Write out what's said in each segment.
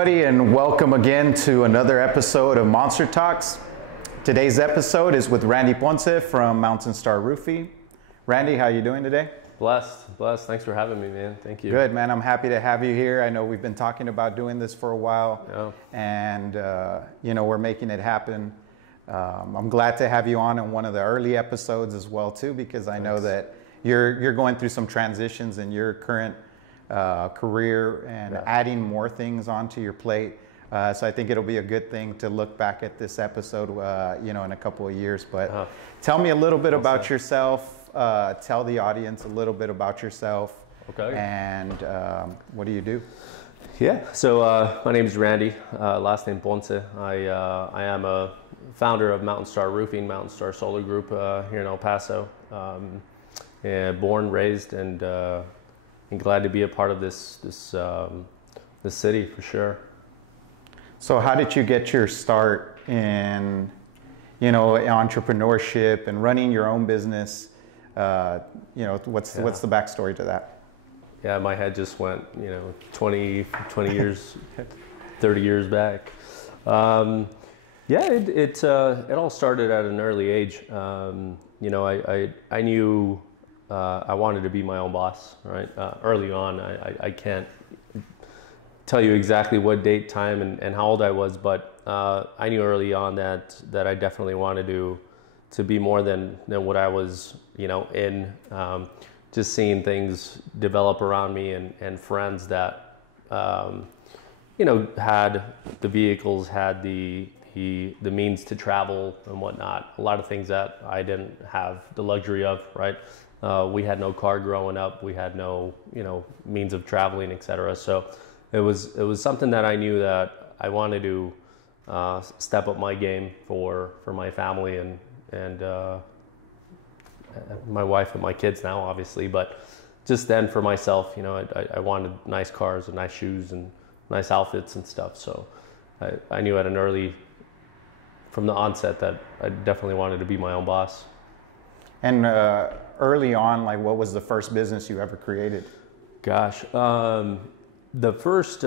everybody, and welcome again to another episode of Monster Talks. Today's episode is with Randy Ponce from Mountain Star Roofing. Randy, how you doing today? Blessed. Thanks for having me, man. Thank you. Good, man. I'm happy to have you here. I know we've been talking about doing this for a while, and we're making it happen. I'm glad to have you on in one of the early episodes as well, too, because I know that you're going through some transitions in your current career and adding more things onto your plate. So I think it'll be a good thing to look back at this episode, in a couple of years. But tell me a little bit about yourself. Tell the audience a little bit about yourself. Okay. And what do you do? Yeah. So my name is Randy. Last name Ponce. I am a founder of Mountain Star Roofing, Mountain Star Solar Group here in El Paso. Born, raised, and glad to be a part of this city for sure. So how did you get your start in, entrepreneurship and running your own business? What's the backstory to that? Yeah, my head just went, 20 years, 30 years back. It all started at an early age. I knew I wanted to be my own boss, right? Early on, I can't tell you exactly what date, time, and how old I was, but I knew early on that I definitely wanted to be more than what I was, in. Just seeing things develop around me and friends that, had the vehicles, had the means to travel and whatnot. A lot of things that I didn't have the luxury of, right? We had no car growing up. We had no, means of traveling, etc. So it was something that I knew that I wanted to step up my game for my family and my wife and my kids now, obviously. But just then for myself, I wanted nice cars and nice shoes and nice outfits and stuff. So I knew from the onset that I definitely wanted to be my own boss. And early on, what was the first business you ever created? Gosh, the first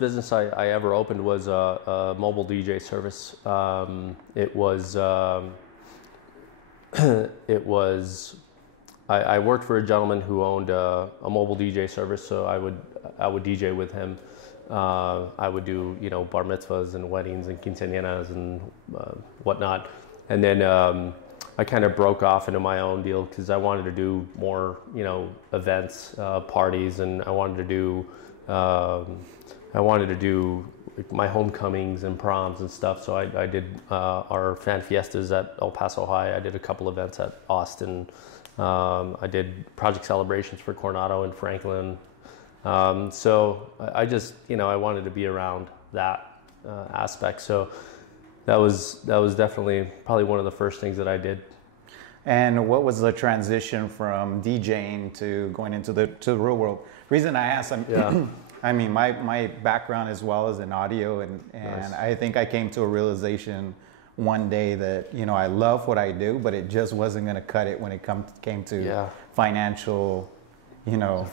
business I ever opened was a mobile DJ service. I worked for a gentleman who owned a mobile DJ service, so I would DJ with him. I would do bar mitzvahs and weddings and quinceañeras and whatnot, and then I kind of broke off into my own deal because I wanted to do more events, parties, and I wanted to do my homecomings and proms and stuff. So I did our fan fiestas at El Paso High. I did a couple events at Austin. I did project celebrations for Coronado and Franklin. So I just, I wanted to be around that aspect. So that was definitely probably one of the first things that I did. And what was the transition from DJing to going into the real world? Reason I asked, I mean, my background as well is in audio, and nice. I think I came to a realization one day that, I love what I do, but it just wasn't going to cut it when it came to financial,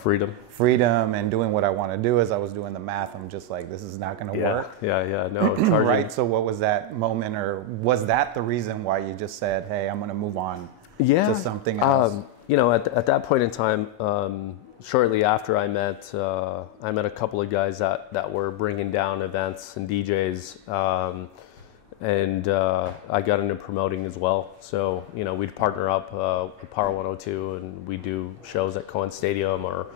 freedom and doing what I want to do. As I was doing the math, I'm just like, this is not going to work. No. Right. So what was that moment, or was that the reason why you just said, hey, I'm going to move on to something else? At that point in time, shortly after I met a couple of guys that were bringing down events and DJs, and I got into promoting as well. So, we'd partner up with Power 102, and we do shows at Cohen Stadium, or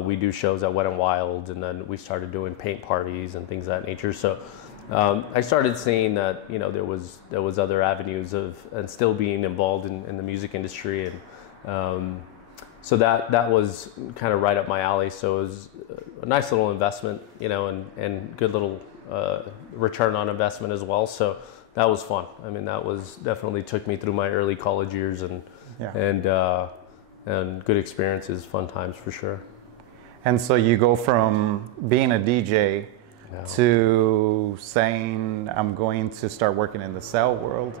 we do shows at Wet n Wild, and then we started doing paint parties and things of that nature. So I started seeing that, there was other avenues and still being involved in the music industry, and so that was kind of right up my alley. So it was a nice little investment, and good little return on investment as well. So that was fun. I mean, that was definitely took me through my early college years and good experiences, fun times for sure. And so you go from being a DJ to saying, I'm going to start working in the cell world.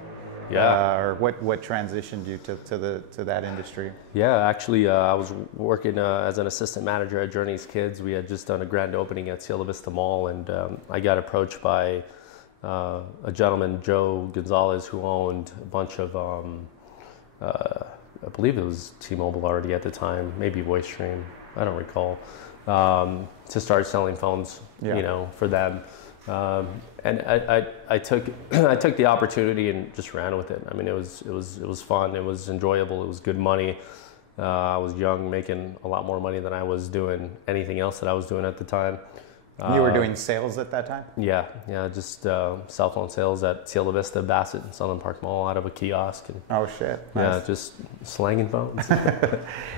Yeah. Or what transitioned you to that industry? Yeah, actually, I was working as an assistant manager at Journey's Kids. We had just done a grand opening at Cielo Vista Mall, and I got approached by a gentleman, Joe Gonzalez, who owned a bunch of, I believe it was T-Mobile already at the time, maybe VoiceStream, I don't recall, to start selling phones, for them. And I took I took the opportunity and just ran with it. I mean, it was fun. It was enjoyable. It was good money. I was young, making a lot more money than I was doing anything else that I was doing at the time. You were doing sales at that time? Yeah, just cell phone sales at Cielo Vista, Bassett, and Southern Park Mall out of a kiosk. And, oh shit! Yeah, nice. just slanging phones.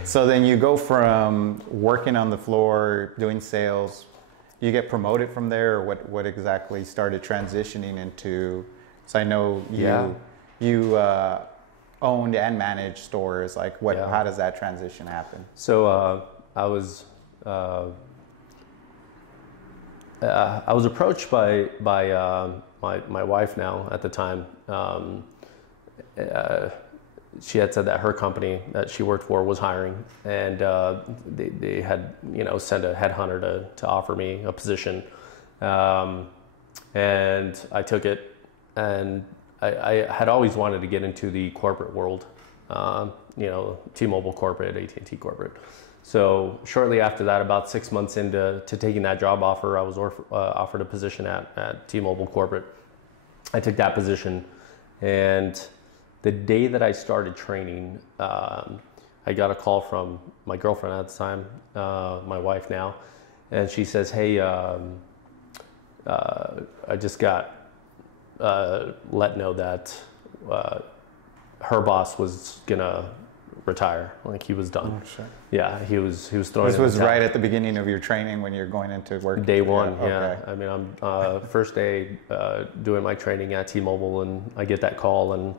So then you go from working on the floor, doing sales. You get promoted from there, or what exactly started transitioning into? So I know you owned and managed stores. Like how does that transition happen? So I was approached by my wife now at the time. She had said that her company that she worked for was hiring, and they had sent a headhunter to offer me a position, and I took it. And I had always wanted to get into the corporate world, T-Mobile corporate, AT&T corporate. So shortly after that, about 6 months into taking that job offer, I was offered a position at T-Mobile corporate. I took that position, and the day that I started training, I got a call from my girlfriend at the time, my wife now, and she says, "Hey, I just got let know that her boss was gonna retire. Like, he was done." Oh, shit. Yeah, he was throwing. This was right at the beginning of your training when you're going into work. Day one, yeah. Okay. I mean, I'm first day doing my training at T-Mobile, and I get that call, and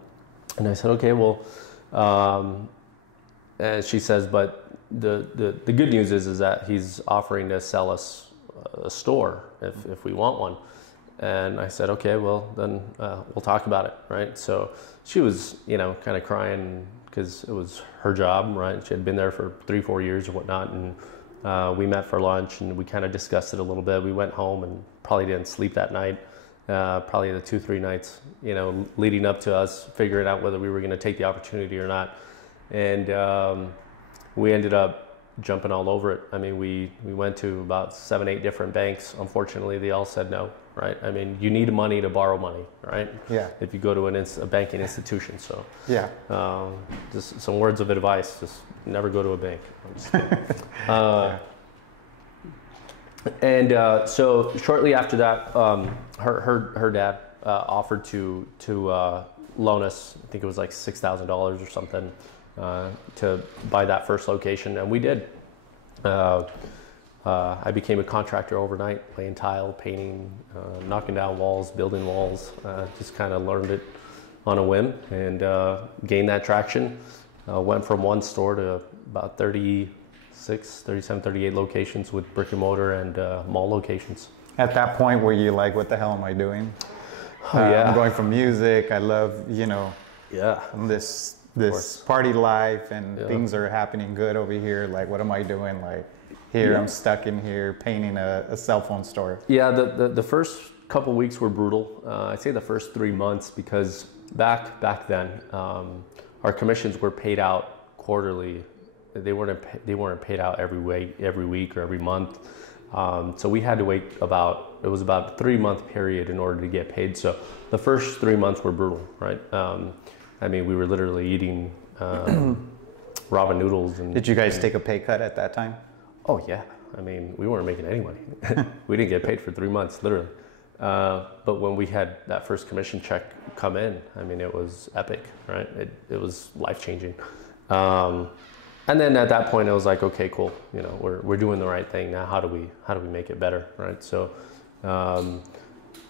I said, okay, well, and she says, but the good news is that he's offering to sell us a store if we want one. And I said, okay, well, then we'll talk about it, right? So she was, kind of crying because it was her job, right? She had been there for 3-4 years or whatnot, and we met for lunch, and we kind of discussed it a little bit. We went home and probably didn't sleep that night. Probably the 2-3 nights, leading up to us figuring out whether we were going to take the opportunity or not. And we ended up jumping all over it. I mean, we went to about 7-8 different banks. Unfortunately, they all said no, right? I mean, you need money to borrow money, right? Yeah. If you go to a banking institution. So yeah. Just some words of advice: just never go to a bank. Yeah. And so shortly after that, her dad offered to loan us, I think it was like $6,000 or something, to buy that first location, and we did. I became a contractor overnight, laying tile, painting, knocking down walls, building walls. Just kind of learned it on a whim, and gained that traction. Went from one store to about 37, 38 locations with brick and mortar and mall locations. At that point, were you like, what the hell am I doing? Yeah. I'm going from music. I love, Yeah. this party life, and things are happening good over here. Like, what am I doing? Like, here, I'm stuck in here painting a cell phone store. Yeah, the first couple weeks were brutal. I'd say the first 3 months, because back then, our commissions were paid out quarterly. They weren't paid out every week or every month. So we had to wait it was about a 3-month period in order to get paid. So the first 3 months were brutal, right? I mean, we were literally eating ramen noodles. And did you guys take a pay cut at that time? Oh yeah. I mean, we weren't making any money. We didn't get paid for 3 months, literally. But when we had that first commission check come in, I mean, it was epic, right? It was life-changing. And then at that point, I was like, okay, cool. We're doing the right thing now. How do we make it better, right? So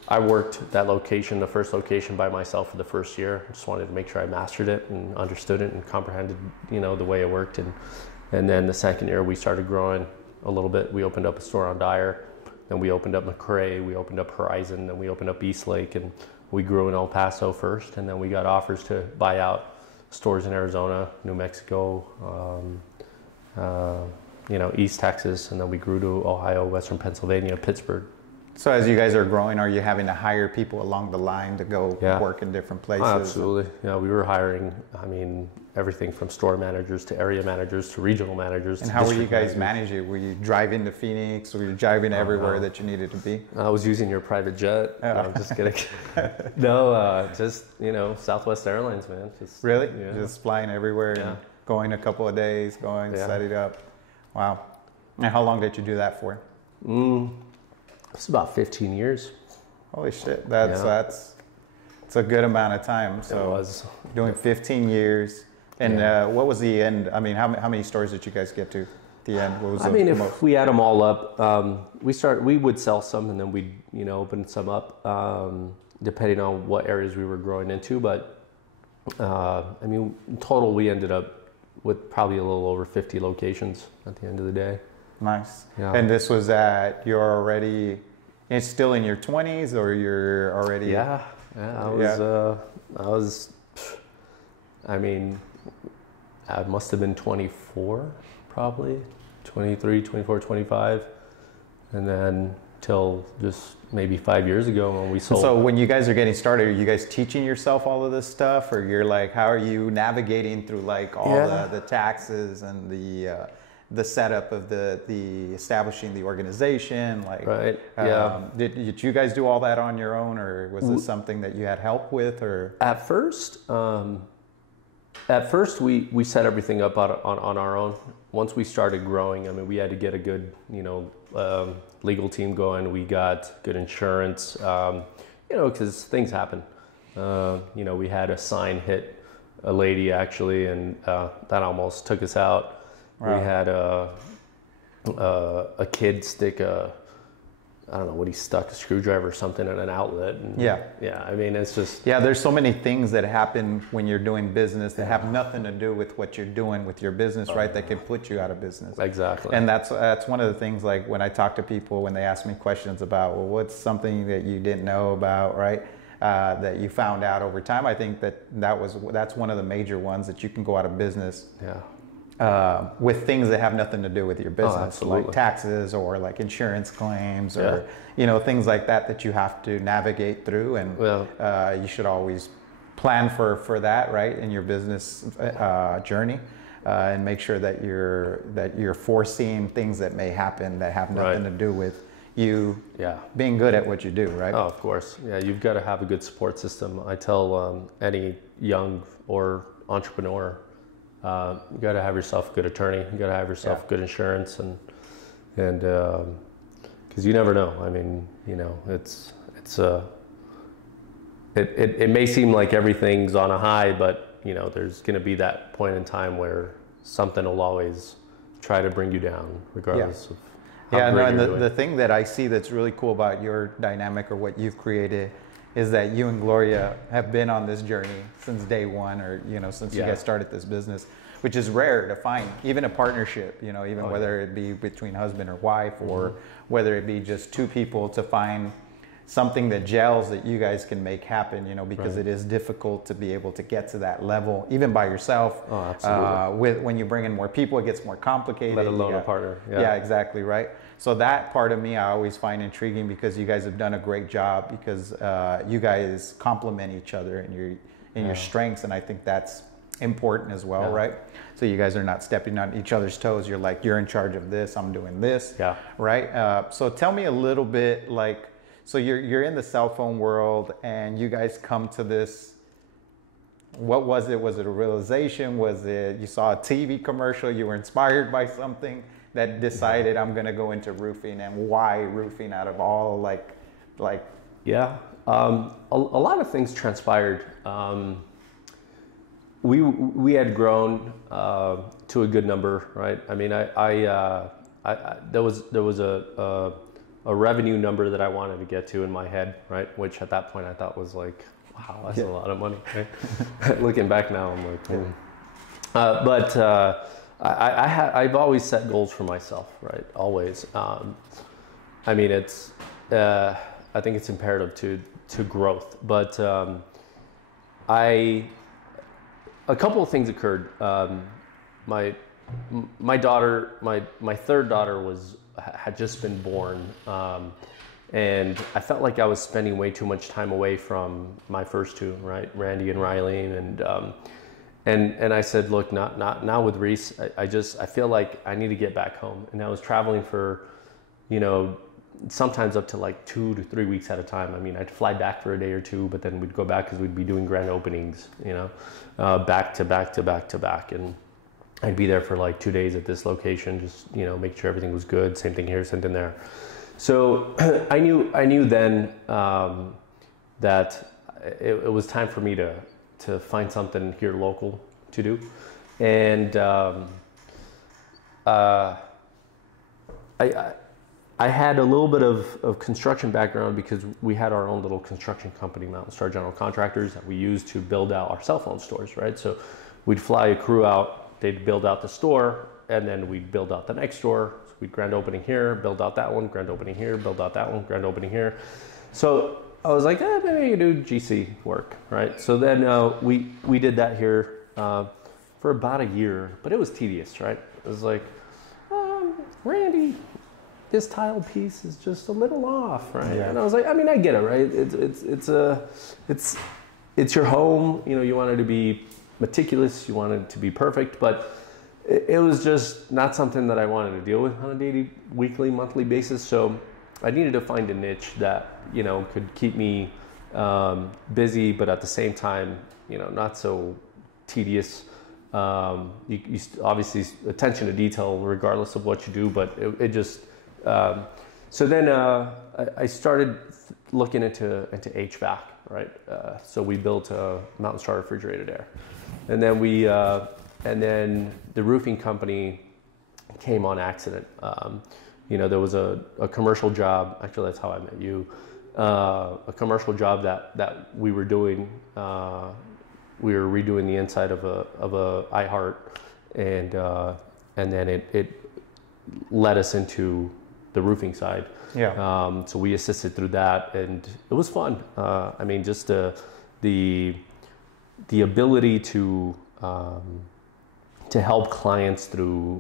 I worked that location, the first location, by myself for the first year. I just wanted to make sure I mastered it and understood it and comprehended, the way it worked. And then the second year, we started growing a little bit. We opened up a store on Dyer, then we opened up McRae, we opened up Horizon, then we opened up East Lake, and we grew in El Paso first, and then we got offers to buy out stores in Arizona, New Mexico, East Texas, and then we grew to Ohio, Western Pennsylvania, Pittsburgh. So as you guys are growing, are you having to hire people along the line to go work in different places? Oh, absolutely. Yeah, we were hiring, everything from store managers to area managers to regional managers. And how were you guys managing? Were you driving to Phoenix? Were you driving everywhere that you needed to be? I was using your private jet. No, I'm just kidding. No, just, Southwest Airlines, man. Just, really? Yeah. Just flying everywhere and going a couple of days, set it up. Wow. And how long did you do that for? It's about 15 years. Holy shit. That's a good amount of time. So it was. Doing 15 years. And what was the end? I mean, how many stores did you guys get to at the end? What was if we add them all up, we would sell some and then we'd, open some up, depending on what areas we were growing into. But, in total, we ended up with probably a little over 50 locations at the end of the day. Nice. Yeah. And this was it's still in your 20s or you're already? Yeah. I must have been 24, probably 23, 24, 25. And then till just maybe 5 years ago when we sold. So when you guys are getting started, are you guys teaching yourself all of this stuff, or you're like, how are you navigating through like all the taxes and the setup of the establishing the organization? Like, right. Did you guys do all that on your own, or was this something that you had help with, or? At first, we set everything up on our own. Once we started growing, we had to get a good, legal team going. We got good insurance, because things happen. We had a sign hit a lady actually, and that almost took us out. Wow. We had a kid stick he stuck a screwdriver or something in an outlet. And it's just... Yeah, there's so many things that happen when you're doing business that have nothing to do with what you're doing with your business, right? That could put you out of business. Exactly. And that's one of the things, like when I talk to people, when they ask me questions about, well, what's something that you didn't know about, right? That you found out over time. I think that's one of the major ones, that you can go out of business. Yeah. With things that have nothing to do with your business, so like taxes or like insurance claims or things like that you have to navigate through, and you should always plan for that, right, in your business journey, and make sure that you're foreseeing things that may happen that have nothing to do with you being good at what you do, right? Oh, of course. Yeah, you've got to have a good support system. I tell any young or entrepreneur, you got to have yourself a good attorney. You got to have yourself good insurance, and because you never know. It may seem like everything's on a high, but there's going to be that point in time where something will always try to bring you down, regardless of how great you're doing. The thing that I see that's really cool about your dynamic, or what you've created, is that you and Gloria have been on this journey since day one, or since you guys started this business, which is rare to find, even a partnership, whether it be between husband or wife, or whether it be just two people, to find something that gels, that you guys can make happen, because it is difficult to be able to get to that level, even by yourself. Oh, absolutely. When you bring in more people, it gets more complicated. Let alone a partner. Yeah, exactly, right? So that part of me I always find intriguing, because you guys have done a great job, because you guys complement each other in your strengths, and I think that's important as well, right? So you guys are not stepping on each other's toes. You're like, you're in charge of this, I'm doing this, right? So tell me a little bit, like, so you're in the cell phone world, and you guys come to this. What was it? Was it a realization? Was it you saw a TV commercial? You were inspired by something that decided, I'm going to go into roofing? And why roofing out of all, like? Yeah, a lot of things transpired. We had grown to a good number, right? There was a revenue number that I wanted to get to in my head, right? Which at that point I thought was like, wow, that's a lot of money, right? Looking back now, I'm like, I've always set goals for myself, right? Always. I think it's imperative to growth. But a couple of things occurred. My daughter, my third daughter had just been born, and I felt like I was spending way too much time away from my first two, right, Randy and Riley, and I said, look, not now with Reese. I feel like I need to get back home, and I was traveling for, sometimes up to like 2 to 3 weeks at a time. I mean, I'd fly back for a day or two, but then we'd go back because we'd be doing grand openings, back to back to back to back, and I'd be there for like 2 days at this location, just make sure everything was good. Same thing here, same thing there. So I knew then that it was time for me to find something here local to do, and I had a little bit of construction background because we had our own little construction company, Mountain Star General Contractors, that we used to build out our cell phone stores, right? So we'd fly a crew out, they'd build out the store, and then we'd build out the next store. So we'd grand opening here, build out that one, grand opening here, build out that one, grand opening here. So I was like, maybe you do GC work, right? So then we did that here for about a year, but it was tedious, right? It was like, Randy, this tile piece is just a little off, right? Yeah. And I was like, I get it, right? It's your home. You want it to be meticulous. You want it to be perfect, but it was just not something that I wanted to deal with on a daily, weekly, monthly basis. So I needed to find a niche that could keep me busy, but at the same time, not so tedious. You obviously attention to detail regardless of what you do, but it just. So then I started looking into HVAC, right? So we built a Mountain Star refrigerated air, and then the roofing company came on accident. There was a commercial job. Actually, that's how I met you. A commercial job that we were doing. We were redoing the inside of a iHeart, and then it led us into the roofing side. Yeah. So we assisted through that, and it was fun. Just the ability to help clients through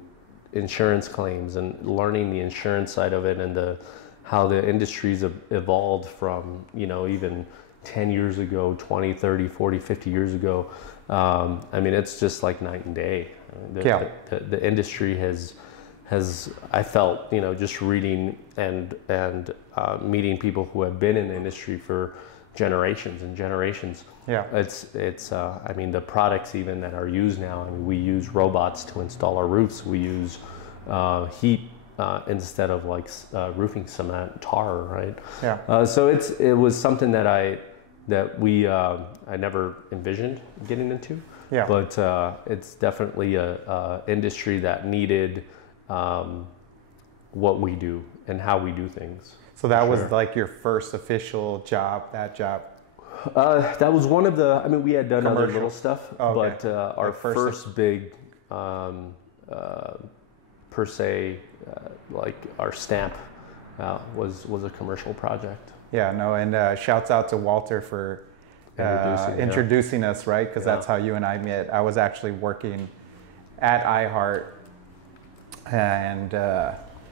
insurance claims and learning the insurance side of it, and how the industries have evolved from even 10 years ago, 20, 30, 40, 50 years ago. It's just like night and day. The industry has I felt, just reading and meeting people who have been in the industry for generations and generations. Yeah. It's the products even that are used now. We use robots to install our roofs. We use heat instead of roofing cement, tar, right? Yeah. So it was something that I never envisioned getting into. Yeah. But it's definitely a industry that needed what we do and how we do things. So that was like your first official job, that job? That was one of the, we had done other little stuff, but our first big, per se, like our stamp was a commercial project. Yeah, no, and shouts out to Walter for introducing us, right? Because that's how you and I met. I was actually working at iHeart and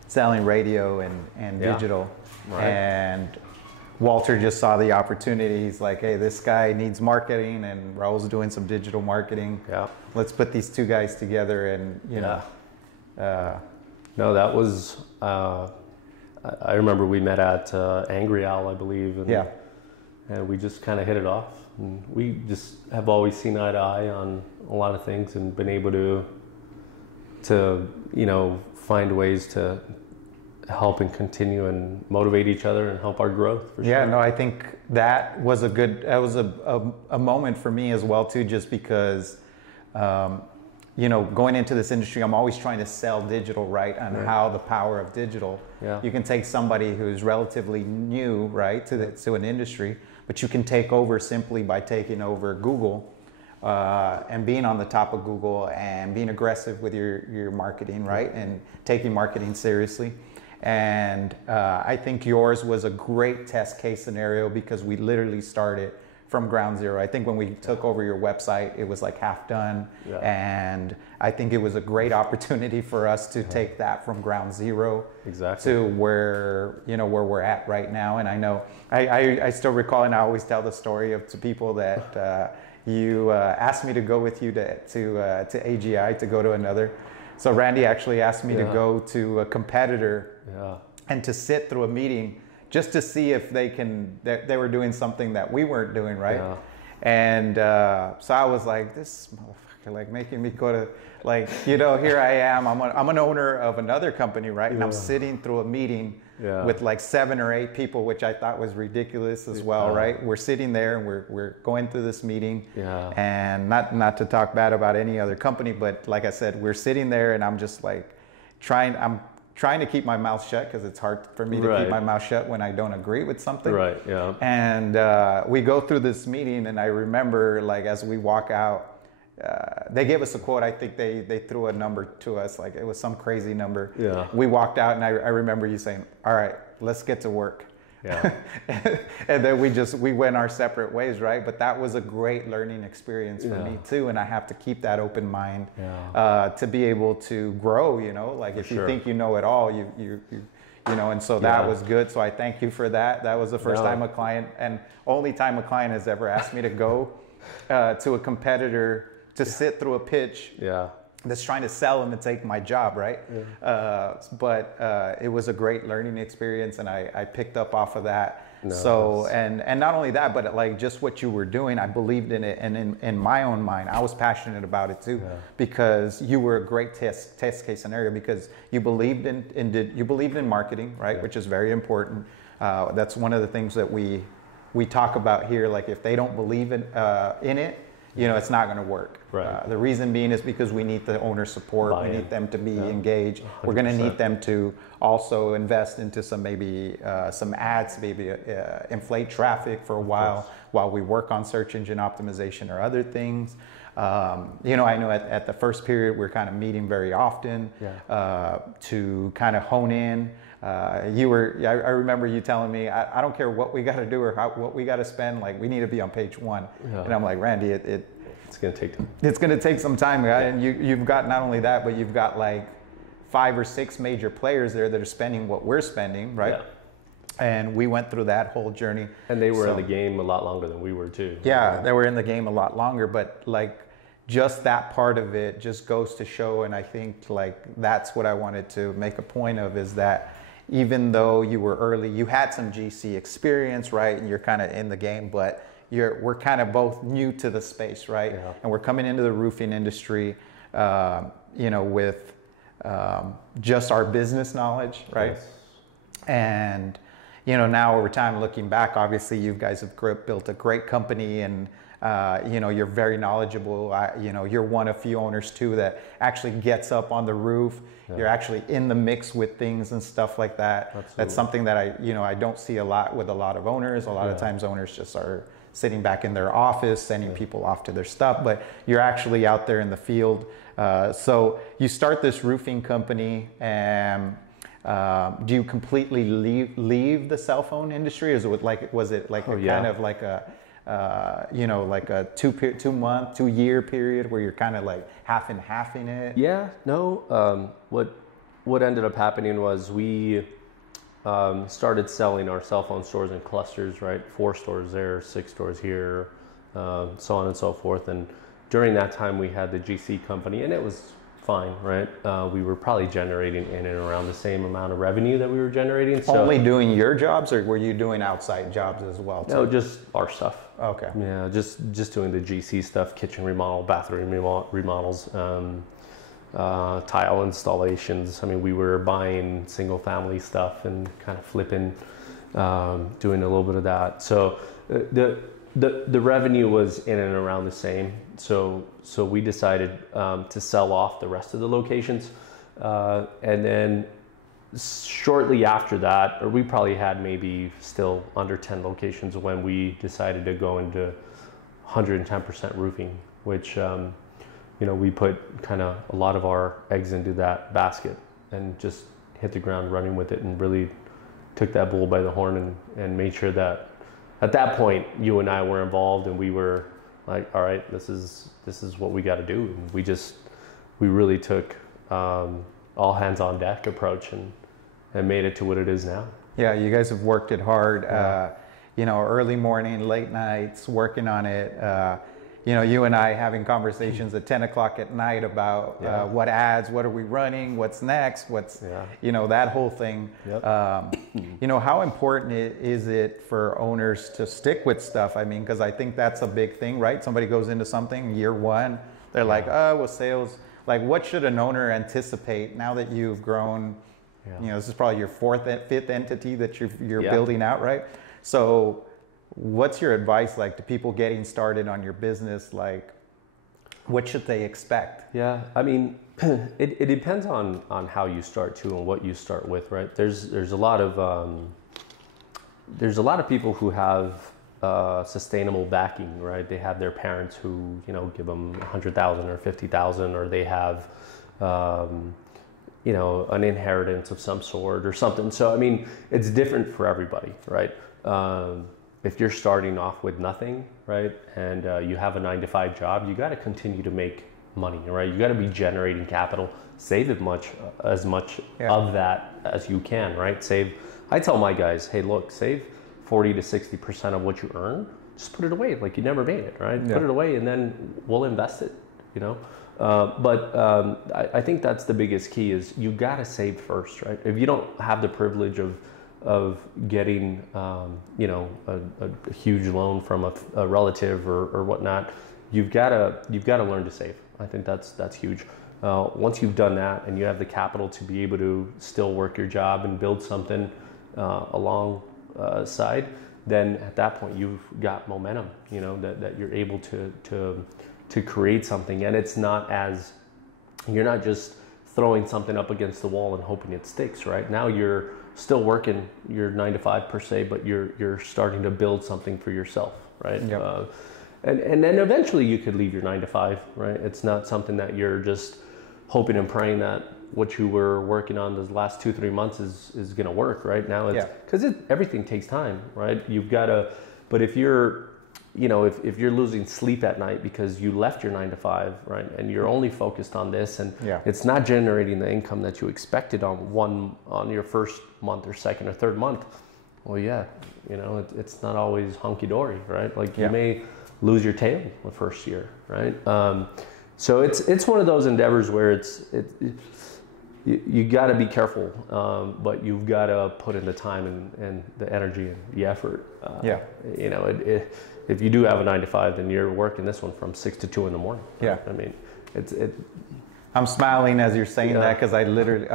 selling radio and digital. Right. And Walter just saw the opportunity. He's like, hey, this guy needs marketing, and Raul's doing some digital marketing. Yeah. Let's put these two guys together, and no, that was, I remember we met at Angry Owl, I believe. And we just kind of hit it off. And we just have always seen eye to eye on a lot of things, and been able to find ways to help and continue and motivate each other and help our growth. For sure. Yeah, no, I think that was a moment for me as well too, just because, going into this industry, I'm always trying to sell digital, right? And how the power of digital, you can take somebody who's relatively new, right, to an industry, but you can take over simply by taking over Google. And being on the top of Google and being aggressive with your marketing, right? And taking marketing seriously. And I think yours was a great test case scenario because we literally started from ground zero. I think when we took over your website, it was like half done. Yeah. And I think it was a great opportunity for us to take that from ground zero to where, you know, where we're at right now. And I know, I still recall, and I always tell the story to people that you asked me to go with you to AGI, to go to another. So Randy actually asked me to go to a competitor and to sit through a meeting just to see if they were doing something that we weren't doing, right? Yeah. And so I was like, this motherfucker, like making me go to, like, you know, here I am, I'm an owner of another company, right? And I'm sitting through a meeting with like 7 or 8 people, which I thought was ridiculous as well, right? We're sitting there and we're going through this meeting, and not to talk bad about any other company, but like I said, we're sitting there and I'm just like I'm trying to keep my mouth shut because it's hard for me to keep my mouth shut when I don't agree with something. Right. Yeah. And we go through this meeting, and I remember, like, as we walk out, they gave us a quote. I think they threw a number to us, like it was some crazy number. Yeah. We walked out, and I remember you saying, "All right, let's get to work." Yeah. And then we went our separate ways, right? But that was a great learning experience for me too, and I have to keep that open mind to be able to grow. You know, like if you think you know it all, you know, and so that was good. So I thank you for that. That was the first time a client, and only time a client has ever asked me to go to a competitor to sit through a pitch. Yeah. That's trying to sell them and take my job, right? Yeah. But it was a great learning experience, and I picked up off of that. No, so, and not only that, but like just what you were doing, I believed in it, and in my own mind, I was passionate about it too, because you were a great test case scenario, because you believed in marketing, right? Which is very important. That's one of the things that we talk about here. Like if they don't believe in it, you know, it's not going to work. Right. The reason being is because we need the owner support. We need them to be engaged. 100%. We're going to need them to also invest into some ads, maybe inflate traffic for a while we work on search engine optimization or other things. You know, I know at the first period we're kind of meeting very often to kind of hone in. I remember you telling me, I don't care what we got to do or what we got to spend, like we need to be on page 1. Yeah. And I'm like, Randy, it's going to take time. It's going to take some time, guy. And you've got not only that, but you've got like 5 or 6 major players there that are spending what we're spending, right? Yeah. And we went through that whole journey. And they were in the game a lot longer than we were too. Yeah, they were in the game a lot longer, but like just that part of it just goes to show, and I think like that's what I wanted to make a point of, is that even though you were early, you had some GC experience, right? And you're kind of in the game, but we're kind of both new to the space, right? Yeah. And we're coming into the roofing industry, you know, with just our business knowledge, right? Yes. And, you know, now over time, looking back, obviously you guys have built a great company, and you know, you're very knowledgeable. You know, you're one of few owners too that actually gets up on the roof. Yeah. You're actually in the mix with things and stuff like that. Absolutely. That's something that I don't see a lot with a lot of owners. A lot of times owners just are sitting back in their office, sending people off to their stuff, but you're actually out there in the field. So you start this roofing company, and do you completely leave the cell phone industry, or was it like kind of like a you know, like a 2 year period where you're kind of like half and halfing it? Yeah, no. What ended up happening was we started selling our cell phone stores in clusters, right? 4 stores there, 6 stores here, so on and so forth. And during that time, we had the GC company, and it was fine, right? We were probably generating in and around the same amount of revenue that we were generating. So, only doing your jobs, or were you doing outside jobs as well too? No, just our stuff. Okay. Yeah, just doing the GC stuff, kitchen remodel, bathroom remodels, tile installations. I mean, we were buying single family stuff and kind of flipping, doing a little bit of that. So the revenue was in and around the same. So we decided to sell off the rest of the locations, and then shortly after that, or we probably had maybe still under 10 locations when we decided to go into 110% roofing, which you know, we put kind of a lot of our eggs into that basket and just hit the ground running with it and really took that bull by the horn and made sure that at that point you and I were involved, and we were like, all right, this is what we got to do. And we really took all hands on deck approach and made it to what it is now. Yeah, you guys have worked it hard. You know, early morning, late nights, working on it. You know, you and I having conversations at 10 o'clock at night about what ads, what are we running, what's next, you know, that whole thing. Yep. You know, how important is it for owners to stick with stuff? I mean, because I think that's a big thing, right? Somebody goes into something year one, they're like, oh, well, sales. Like, what should an owner anticipate now that you've grown? You know, this is probably your fifth entity that you're building out, right? So what's your advice like to people getting started on your business? Like, what should they expect? Yeah, I mean, it depends on how you start too and what you start with, right? There's a lot of people who have sustainable backing, right? They have their parents who, you know, give them $100,000 or $50,000, or they have you know, an inheritance of some sort or something. So I mean, it's different for everybody, right? If you're starting off with nothing, right, and you have a 9-to-5 job, you got to continue to make money, right? You got to be generating capital, save as much of that as you can, right? I tell my guys, hey, look, save 40 to 60% of what you earn. Just put it away like you never made it, right? Put it away, and then we'll invest it, you know? I think that's the biggest key is you got to save first, right? If you don't have the privilege of getting, you know, a huge loan from a relative or whatnot, you've got to learn to save. I think that's huge. Once you've done that and you have the capital to be able to still work your job and build something alongside, then at that point you've got momentum, you know, that you're able to create something. And it's not as, you're not just throwing something up against the wall and hoping it sticks, right? Now you're still working your 9-to-5 per se, but you're starting to build something for yourself, right? Yep. And then eventually you could leave your 9-to-5, right? It's not something that you're just hoping and praying that what you were working on those last 2-3 months is going to work, right? Now it's because everything takes time, right? You've got to, but if you're, you know, if you're losing sleep at night because you left your 9-to-5, right, and you're only focused on this, and it's not generating the income that you expected on your first month or second or third month, well, you know, it's not always hunky dory, right? Like you may lose your tail the first year, right? So it's one of those endeavors where you got to be careful, but you've got to put in the time and the energy and the effort. You know, if you do have a 9-to-5, then you're working this one from 6 to 2 in the morning. Right? I mean, I'm smiling as you're saying that because I literally,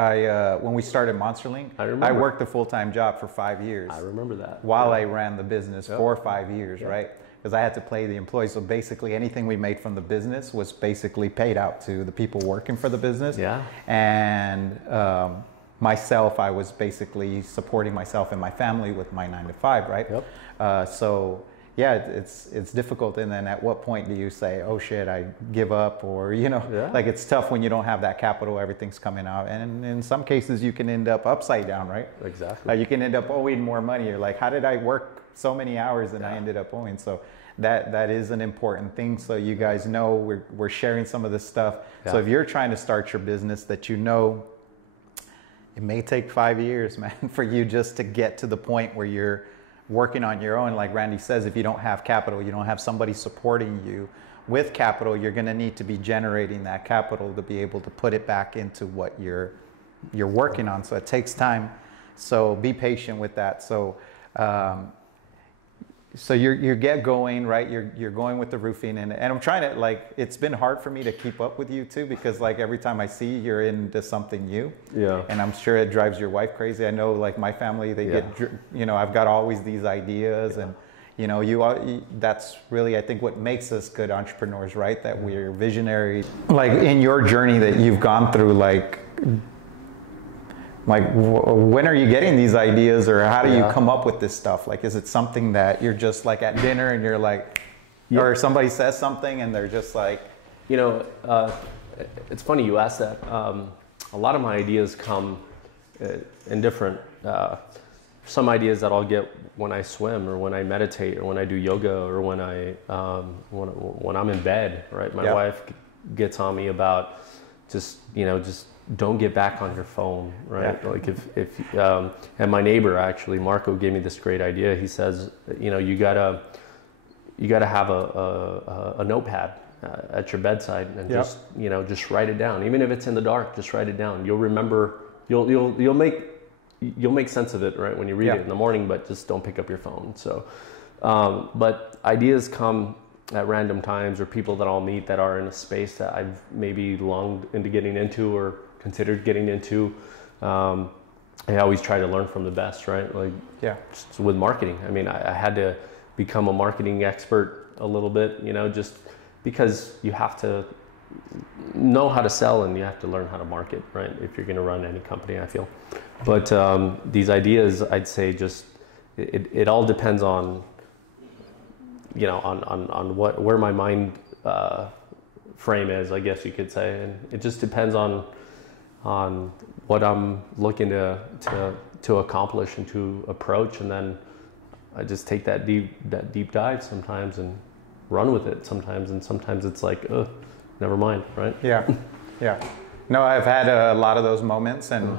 when we started Monsterlink, I worked a full-time job for 5 years. I remember that. While I ran the business for 5 years, right? Because I had to pay the employees. So basically anything we made from the business was basically paid out to the people working for the business. And myself, I was basically supporting myself and my family with my 9-to-5, right? So yeah, it's difficult. And then at what point do you say, oh shit, I give up? Or, you know, like it's tough when you don't have that capital, everything's coming out. And in some cases you can end up upside down, right? Exactly. You can end up owing more money. You're like, how did I work so many hours and I ended up owing? So that is an important thing. So you guys know we're sharing some of this stuff. So if you're trying to start your business that you know, it may take 5 years, man, for you just to get to the point where you're working on your own. Like Randy says, if you don't have capital, you don't have somebody supporting you with capital, you're going to need to be generating that capital to be able to put it back into what you're working on. So it takes time. So be patient with that. So so you get going, right? You're going with the roofing, and I'm trying to, like, it's been hard for me to keep up with you too, because like every time I see you're into something new, and I'm sure it drives your wife crazy. I know, like my family, they get, you know, I've got always these ideas, and you know, that's really, I think, what makes us good entrepreneurs, right? That we're visionary. Like in your journey that you've gone through, like when are you getting these ideas, or how do you come up with this stuff? Like, is it something that you're just like at dinner and you're like, or somebody says something and they're just like, you know, it's funny you asked that. A lot of my ideas come in different, some ideas that I'll get when I swim or when I meditate or when I do yoga or when when I'm in bed, right? My wife gets on me about just don't get back on your phone, right? Yeah. Like if and my neighbor actually, Marco, gave me this great idea. He says, you gotta have a notepad at your bedside and just write it down. Even if it's in the dark, just write it down. You'll remember. You'll make sense of it, right, when you read it in the morning. But just don't pick up your phone. So, but ideas come at random times, or people that I'll meet that are in a space that I've maybe longed into getting into or considered getting into. I always try to learn from the best, right? Like just with marketing. I mean, I had to become a marketing expert a little bit, just because you have to know how to sell and you have to learn how to market, right? If you're going to run any company, I feel. But these ideas, I'd say, just it all depends on on where my mind frame is, I guess you could say, and it just depends on what I'm looking to accomplish and to approach, and then I just take that deep dive sometimes and run with it sometimes, and sometimes it's like, never mind, right? Yeah. No, I've had a lot of those moments, and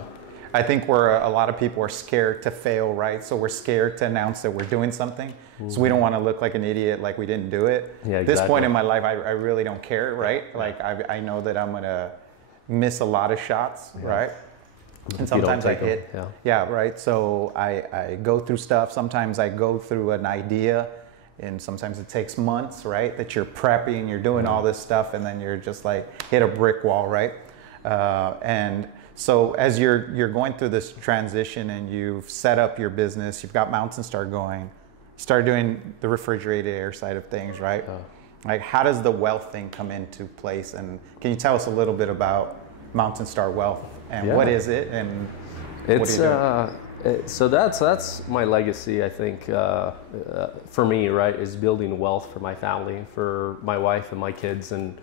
I think a lot of people are scared to fail, right? So we're scared to announce that we're doing something. So we don't want to look like an idiot, like we didn't do it. Yeah, exactly. At this point in my life, I really don't care, right? Like I know that I'm gonna miss a lot of shots, right? And sometimes I hit. Right. So I go through stuff. Sometimes I go through an idea, and sometimes it takes months, right? That you're prepping and you're doing all this stuff, and then you're just like hit a brick wall, right? And so as you're going through this transition and you've set up your business, you've got Mountain Star going, start doing the refrigerated air side of things, right? Like, how does the wealth thing come into place? And can you tell us a little bit about Mountain Star Wealth and what is it and what are you doing? So that's my legacy, I think, for me, right, is building wealth for my family, for my wife and my kids and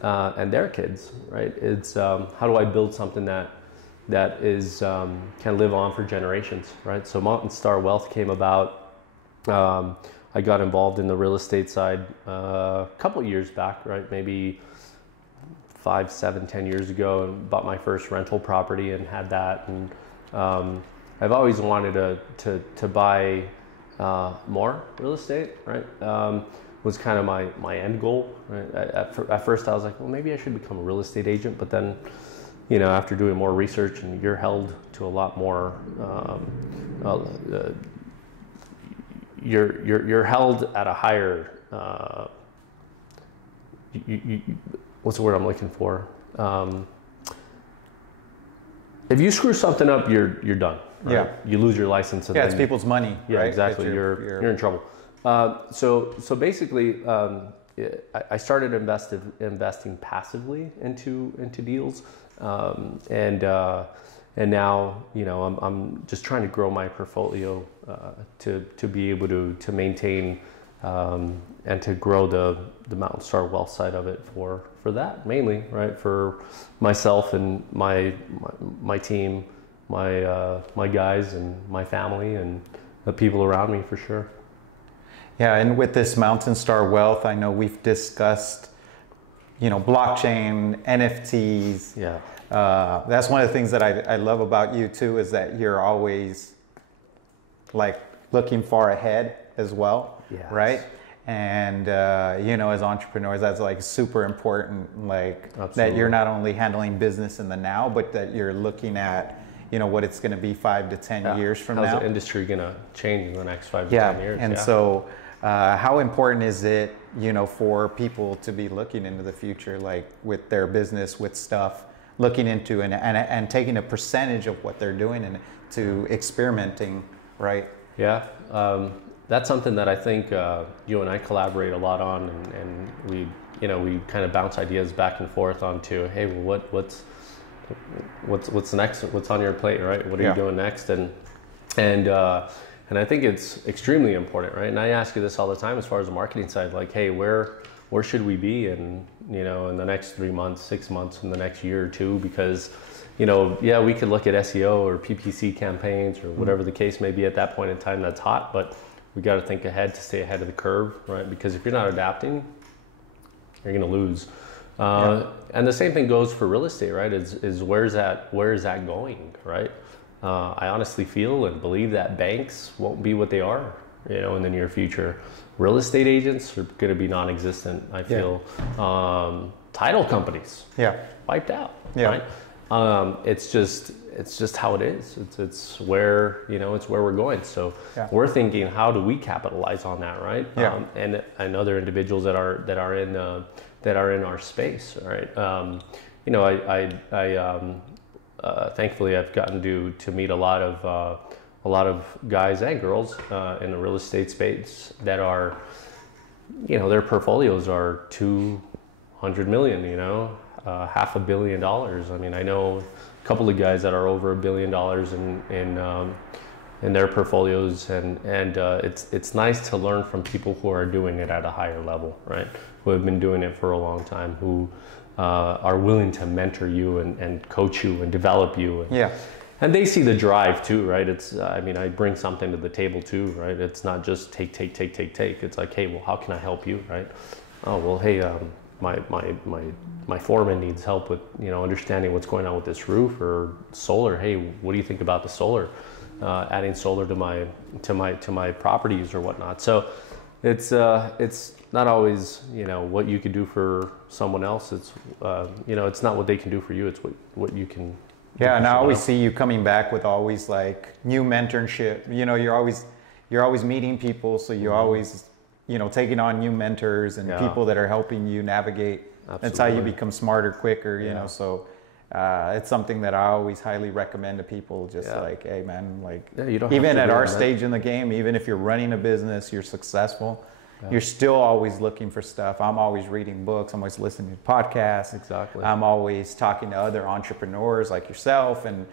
their kids, right? It's how do I build something that is can live on for generations, right? So Mountain Star Wealth came about. I got involved in the real estate side a couple years back, right? Maybe 5, 7, 10 years ago, and bought my first rental property and had that. And I've always wanted to buy more real estate, right? Was kind of my end goal, right? At first I was like, well, maybe I should become a real estate agent, but then, after doing more research, and you're held to a lot more, you're held at a higher, what's the word I'm looking for? If you screw something up, you're done. Right? Yeah. You lose your license. And it's people's money. Yeah, right? Exactly. You're in trouble. So basically, I started investing passively into deals, and now I'm just trying to grow my portfolio to be able to maintain and to grow the Mountain Star Wealth side of it for that mainly, right, for myself and my team, my guys and my family and the people around me, for sure. Yeah, and with this Mountain Star Wealth, I know we've discussed, blockchain, NFTs. Yeah. That's one of the things that I love about you too, is that you're always like looking far ahead as well, right? And as entrepreneurs, that's like super important, like that you're not only handling business in the now, but that you're looking at what it's going to be 5 to 10 years from now. How's the industry going to change in the next 5 to 10 years? And so how important is it, for people to be looking into the future, like with their business, with stuff, looking into and taking a percentage of what they're doing and to experimenting, right? Yeah, that's something that I think you and I collaborate a lot on, and we kind of bounce ideas back and forth onto, hey, well, what's next? What's on your plate, right? What are you doing next? And I think it's extremely important, right? And I ask you this all the time as far as the marketing side, like, hey, where where should we be in, in the next 3 months, 6 months, in the next year or two? Because, yeah, we could look at SEO or PPC campaigns or whatever the case may be at that point in time that's hot, but we got to think ahead to stay ahead of the curve, right? Because if you're not adapting, you're going to lose. And the same thing goes for real estate, right? Is where is that going, right? I honestly feel and believe that banks won't be what they are, in the near future. Real estate agents are going to be non-existent, I feel. Title companies, wiped out, right? It's just how it is. It's where, it's where we're going. So we're thinking, how do we capitalize on that, right? And other individuals that are in our space, right? Thankfully, I've gotten to meet a lot of guys and girls in the real estate space that are, their portfolios are 200 million, $500 million. I mean, I know a couple of guys that are over $1 billion in their portfolios, and it's nice to learn from people who are doing it at a higher level, right? Who have been doing it for a long time, who are willing to mentor you and coach you and develop you. And they see the drive too, right? I bring something to the table too, right? It's not just take. It's like, hey, well, how can I help you, right? Oh, well, hey, my foreman needs help with, understanding what's going on with this roof or solar. Hey, what do you think about the solar? Adding solar to my properties or whatnot. So it's not always, what you can do for someone else. It's, it's not what they can do for you. It's what you can. Yeah, and I always see you coming back with always like new mentorship. You're always meeting people, so you're always, taking on new mentors and people that are helping you navigate. Absolutely. That's how you become smarter quicker, you know. So it's something that I always highly recommend to people. Just like, hey man, like you don't even at our stage in the game, even if you're running a business, you're successful. You're still always looking for stuff. I'm always reading books. I'm always listening to podcasts. Exactly. I'm always talking to other entrepreneurs like yourself and,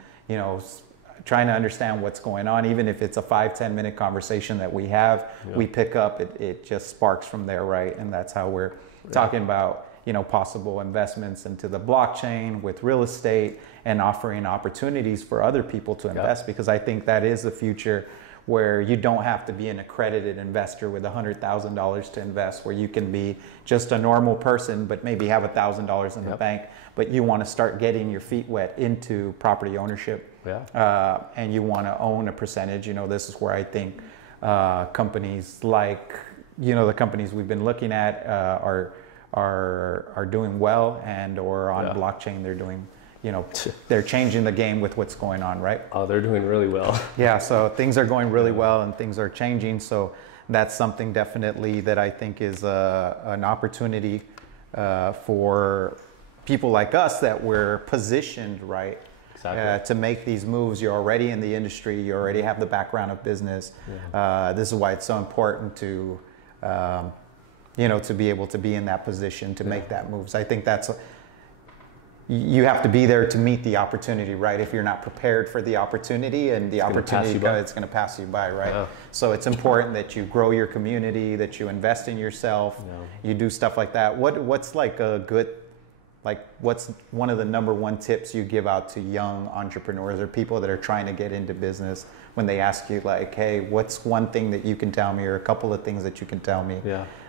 trying to understand what's going on. Even if it's a 5-10 minute conversation that we have, we pick up, it just sparks from there, right? And that's how we're talking about, possible investments into the blockchain with real estate and offering opportunities for other people to invest, because I think that is the future, where you don't have to be an accredited investor with $100,000 to invest, where you can be just a normal person, but maybe have $1,000 in the bank, but you want to start getting your feet wet into property ownership, and you want to own a percentage. This is where I think companies like, the companies we've been looking at are doing well, and or on blockchain they're doing. They're changing the game with what's going on, right? Oh, they're doing really well. Yeah, so things are going really well and things are changing. So that's something definitely that I think is an opportunity for people like us, that we're positioned right to make these moves. You're already in the industry. You already have the background of business. This is why it's so important to, to be able to be in that position to make that moves. I think that's... You have to be there to meet the opportunity, right? If you're not prepared for the opportunity, and the opportunity it's going to pass you by, right? So it's important that you grow your community, that you invest in yourself, you do stuff like that. What's like a good, what's one of the number one tips you give out to young entrepreneurs or people that are trying to get into business, when they ask you like, hey, what's one thing that you can tell me, or a couple of things that you can tell me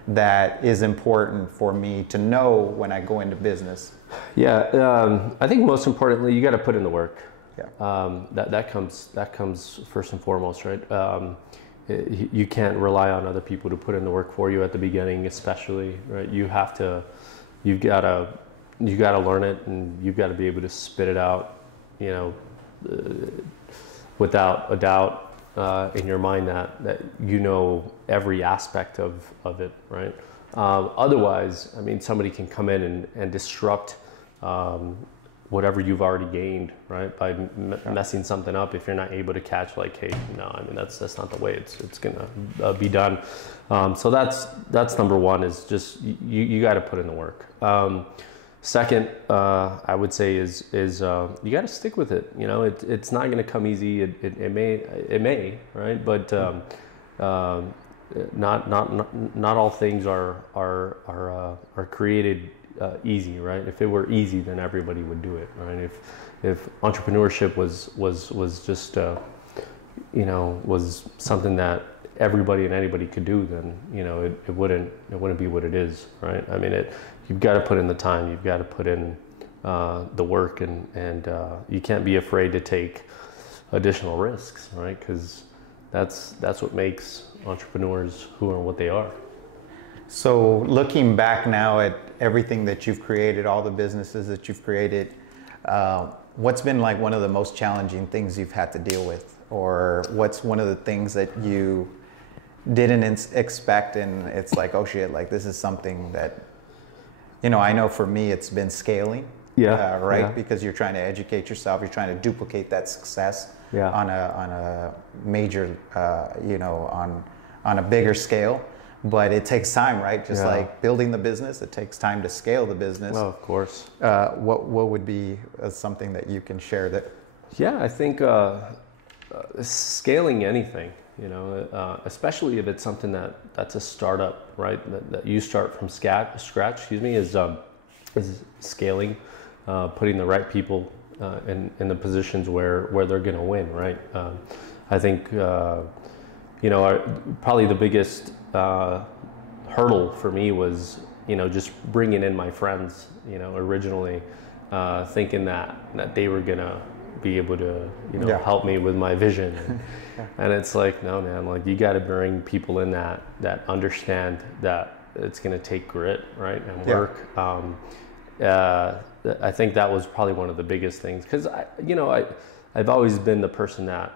that is important for me to know when I go into business? I think most importantly, you got to put in the work. That comes first and foremost, right? You can't rely on other people to put in the work for you at the beginning, especially, right? You've got to learn it, and you've got to be able to spit it out, without a doubt in your mind that every aspect of it, right? Otherwise, somebody can come in and disrupt whatever you've already gained, right? By messing something up, if you're not able to catch, like, hey, no, that's not the way it's gonna be done. So that's number one, is just you got to put in the work. Second, I would say is you got to stick with it. It's not going to come easy. It may, right? But not all things are created easy, right? If it were easy, then everybody would do it, right? If entrepreneurship was just was something that everybody and anybody could do, then it wouldn't be what it is, right? I mean, you've got to put in the time, you've got to put in the work, and you can't be afraid to take additional risks, right? Because that's what makes entrepreneurs who are what they are. So looking back now at everything that you've created, all the businesses that you've created, what's been like one of the most challenging things you've had to deal with? Or what's one of the things that you didn't expect and it's like, oh shit, like this is something that, I know for me it's been scaling, right? Yeah. Because you're trying to educate yourself, you're trying to duplicate that success on a major, on a bigger scale. But it takes time, right? Just like building the business, it takes time to scale the business. Well, of course. What would be something that you can share that? Yeah, I think scaling anything, especially if it's something that's a startup, right? That you start from scratch, is scaling, putting the right people in the positions where they're going to win, right? I think probably the biggest hurdle for me was just bringing in my friends, originally thinking that they were gonna be able to help me with my vision, and it's like, no man, like you got to bring people in that understand that it's gonna take grit, right, and work. I think that was probably one of the biggest things, because I've always been the person that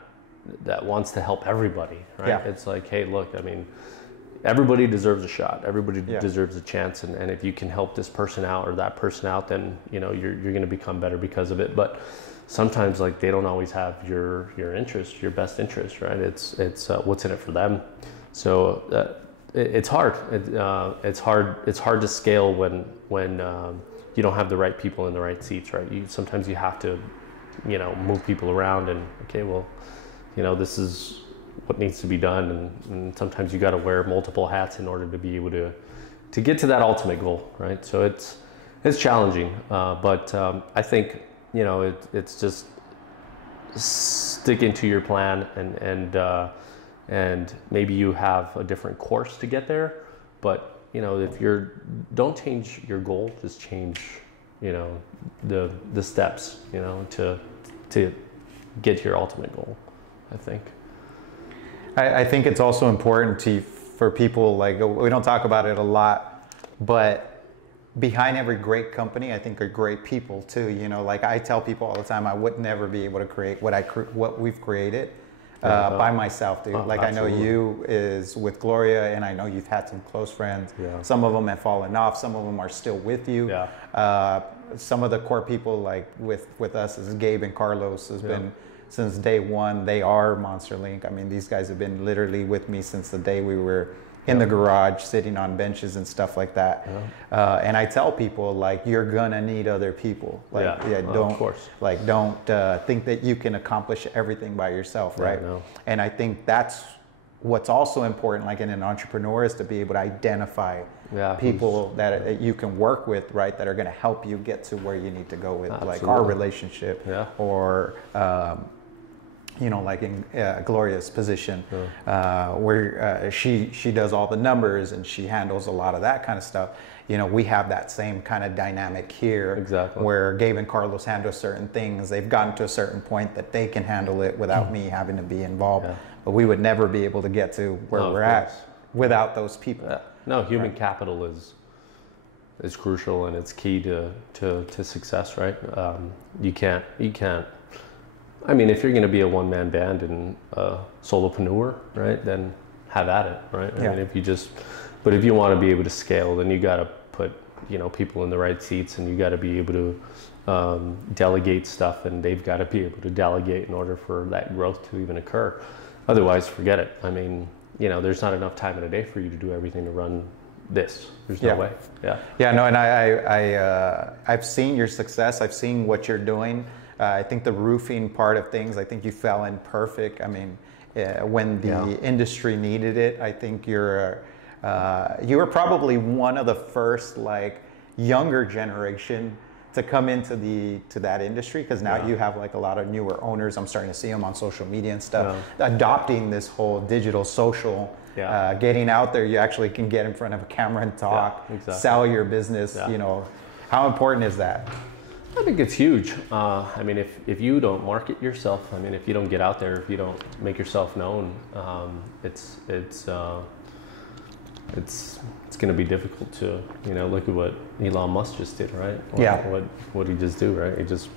wants to help everybody, right? It's like, hey, look, I mean, everybody deserves a shot. Everybody deserves a chance, and if you can help this person out or that person out, then you're going to become better because of it. But sometimes, like, they don't always have your interest, your best interest, right? It's what's in it for them. So it's hard. It's hard to scale when you don't have the right people in the right seats, right? Sometimes you have to move people around, and okay, well, this is what needs to be done, and sometimes you got to wear multiple hats in order to be able to get to that ultimate goal, right? So it's challenging, but I think it's just sticking to your plan, and maybe you have a different course to get there, but if don't change your goal, just change the steps to get to your ultimate goal, I think. I think it's also important for people, like, we don't talk about it a lot, but behind every great company, I think are great people too. Like I tell people all the time, I would never be able to create what we've created by myself, dude. Like absolutely. I know you is with Gloria, and I know you've had some close friends. Yeah. Some of them have fallen off. Some of them are still with you. Yeah. Some of the core people, like with us, is Gabe and Carlos, has been since day one. They are Monster Link. I mean, these guys have been literally with me since the day we were in the garage, sitting on benches and stuff like that. Yeah. And I tell people, like, you're gonna need other people. Like, don't, of course. Like, don't think that you can accomplish everything by yourself, right? No. And I think that's what's also important, like in an entrepreneur, is to be able to identify people that you can work with, right? That are gonna help you get to where you need to go with, like our relationship, or like in Gloria's position, where she does all the numbers and she handles a lot of that kind of stuff. We have that same kind of dynamic here, exactly, where Gabe and Carlos handle certain things. They've gotten to a certain point that they can handle it without me having to be involved. Yeah. But we would never be able to get to where we're at without those people. Yeah. No, human capital is crucial, and it's key to success, right? You can't. I mean, if you're going to be a one-man band and a solopreneur, right, then have at it, right? I mean, but if you want to be able to scale, then you got to put, people in the right seats, and you got to be able to delegate stuff, and they've got to be able to delegate in order for that growth to even occur. Otherwise, forget it. I mean, there's not enough time in a day for you to do everything to run this. There's no way. Yeah, no, and I've seen your success. I've seen what you're doing. I think the roofing part of things, I think you fell in perfect. I mean, when the industry needed it. I think you were probably one of the first like younger generation to come into that industry, because now you have like a lot of newer owners. I'm starting to see them on social media and stuff, adopting this whole digital social, getting out there. You actually can get in front of a camera and talk, sell your business. You know, how important is that? I think it's huge. I mean, if you don't market yourself, I mean, if you don't get out there, if you don't make yourself known, it's going to be difficult to, you know, look at what Elon Musk just did, right? What he just do, right? He just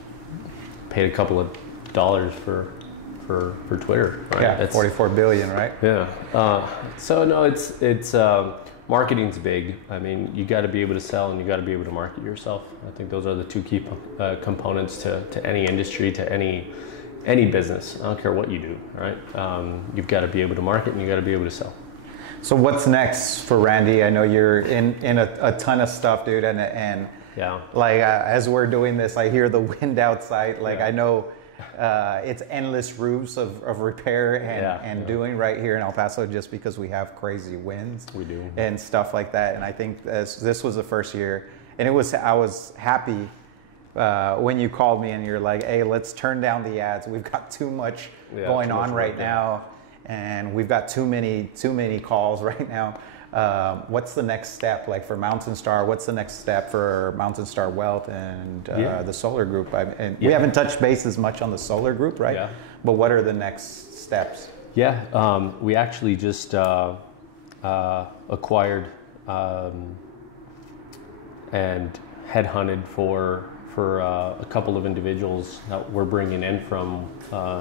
paid a couple of dollars for Twitter, right? Yeah, 44 billion, right? Yeah. So no, it's marketing's big. I mean, you got to be able to sell and you got to be able to market yourself. I think those are the two key components to any industry, to any business. I don't care what you do, right? You've got to be able to market and you got to be able to sell. So what's next for Randy? I know you're in a ton of stuff, dude, and like as we're doing this, I hear the wind outside. Like I know it's endless roofs of repair and doing right here in El Paso, just because we have crazy winds. We do. And stuff like that. And I think this was the first year, and I was happy when you called me and you're like, hey, let's turn down the ads. We've got too much going on right now. And we've got too many calls right now. What's the next step, like for Mountain Star? What's the next step for Mountain Star Wealth and the solar group? We haven't touched base as much on the solar group, right? Yeah. But what are the next steps? Yeah, we actually just acquired and headhunted for a couple of individuals that we're bringing in from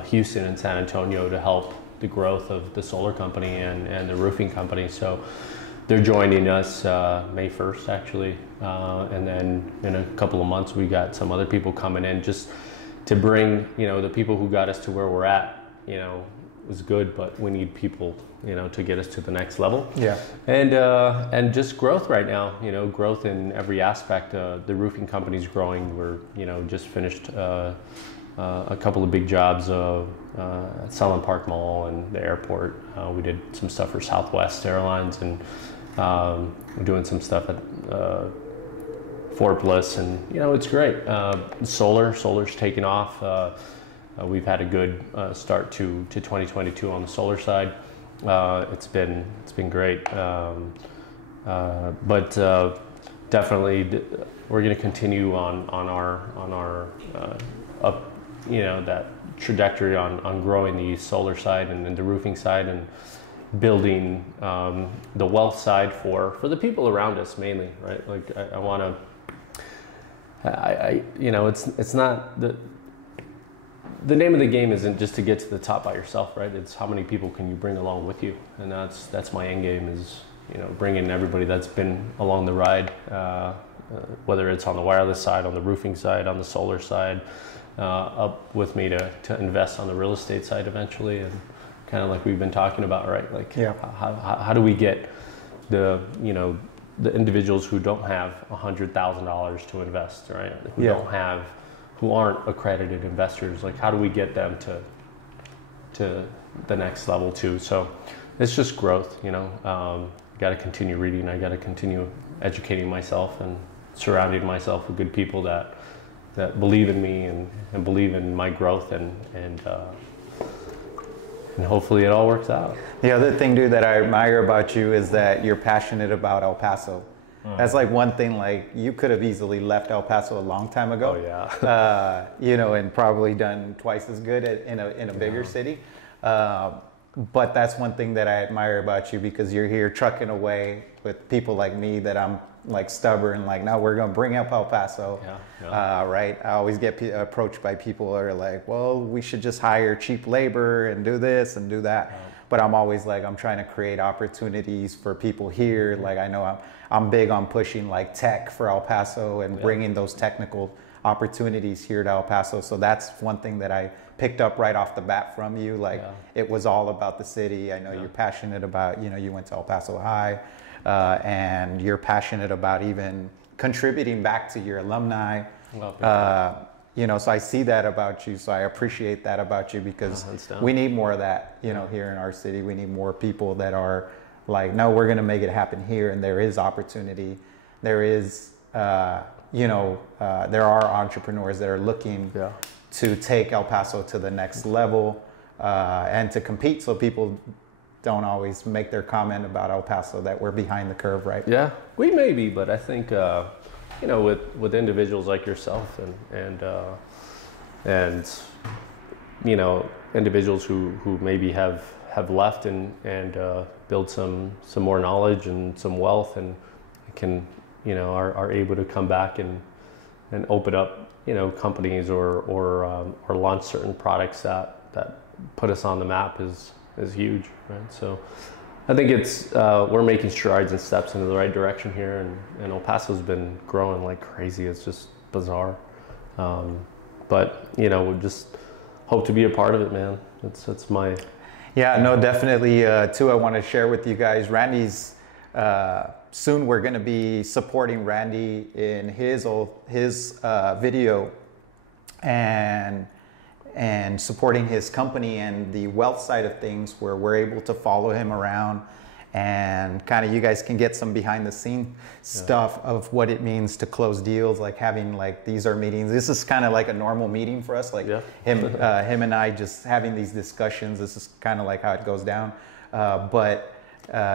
Houston and San Antonio to help the growth of the solar company and the roofing company. So they're joining us May 1st, actually. And then in a couple of months, we got some other people coming in just to bring, you know, the people who got us to where we're at, you know, was good, but we need people, you know, to get us to the next level. Yeah. And just growth right now, you know, growth in every aspect. The roofing company's growing. We're, you know, just finished a couple of big jobs at Sunland Park Mall and the airport. We did some stuff for Southwest Airlines, and we're doing some stuff at Fort Bliss, and you know, it's great. Solar's taking off. We've had a good start to 2022 on the solar side. It's been great, but definitely we're going to continue on our up, you know, that trajectory on growing the solar side and the roofing side, and building the wealth side for the people around us mainly, right? Like I want to, you know, it's not the name of the game isn't just to get to the top by yourself, right? It's how many people can you bring along with you, and that's my end game, is, you know, bringing everybody that's been along the ride, whether it's on the wireless side, on the roofing side, on the solar side, up with me to invest on the real estate side eventually, and kind of like we've been talking about, right? Like how do we get the, you know, the individuals who don't have $100,000 to invest, right? Who aren't accredited investors, like how do we get them to the next level too? So it's just growth, you know. Got to continue reading. I got to continue educating myself and surrounding myself with good people that believe in me and believe in my growth, and hopefully it all works out. The other thing, dude, that I admire about you is that you're passionate about El Paso. That's like one thing, like you could have easily left El Paso a long time ago. Oh yeah. You know, and probably done twice as good in a bigger city. But that's one thing that I admire about you, because you're here trucking away with people like me that I'm like stubborn, like, no, we're going to bring up El Paso. Right. I always get approached by people that are like, well, we should just hire cheap labor and do this and do that. But I'm always like, I'm trying to create opportunities for people here. Like, I know I'm big on pushing like tech for El Paso and bringing those technical opportunities here to El Paso. So that's one thing that I picked up right off the bat from you. Like, it was all about the city. I know you're passionate about, you know, you went to El Paso High, and you're passionate about even contributing back to your alumni. You so I see that about you. So I appreciate that about you, because we need more of that, here in our city. We need more people that are like, no, we're going to make it happen here. And there is opportunity. There is, there are entrepreneurs that are looking to take El Paso to the next level and to compete. So people don't always make their comment about El Paso that we're behind the curve, right? Yeah, we may be, but I think, with individuals like yourself and individuals who maybe have left and build some more knowledge and some wealth, and can, are able to come back and open up, companies or launch certain products that put us on the map is huge, right? So I think it's we're making strides and steps into the right direction here, and El Paso's been growing like crazy. It's just bizarre, but we just hope to be a part of it, man. It's my definitely. Too, I want to share with you guys. Randy's soon. We're going to be supporting Randy in his video and supporting his company and the wealth side of things, where we're able to follow him around, and kind of you guys can get some behind the scene stuff of what it means to close deals, like having these are meetings. This is kind of like a normal meeting for us, him and I just having these discussions. This is kind of like how it goes down, but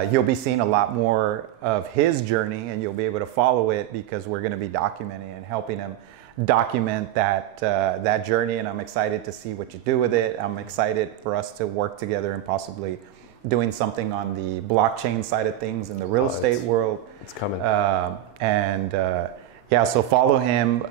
you'll be seeing a lot more of his journey, and you'll be able to follow it, because we're going to be documenting and helping him document that journey. And I'm excited to see what you do with it. I'm excited for us to work together and possibly doing something on the blockchain side of things in the real estate world. It's coming. So follow him.